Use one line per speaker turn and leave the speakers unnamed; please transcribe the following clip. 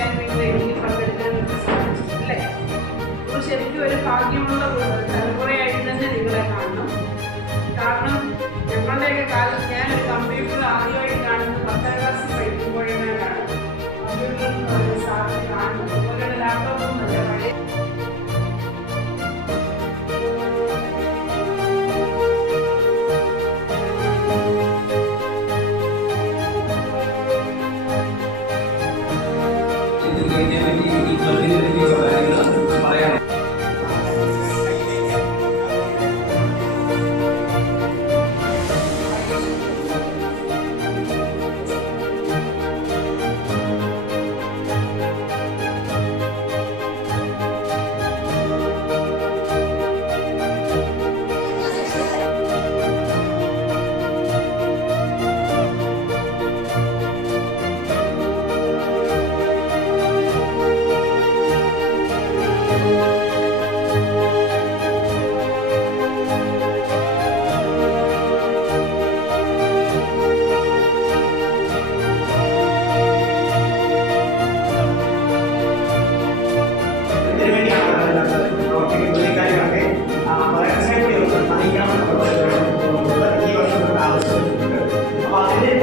പഠിക്കാൻ വേണ്ടി ഒരുങ്ങി പങ്കെടുക്കാൻ സാധിച്ചിട്ടില്ലേ അപ്പോൾ ശരിക്കും ഒരു ഭാഗ്യമുള്ള
मीडिया में भी एक प्रतिनिधि के बारे में
അപ്പോൾ അതിനെ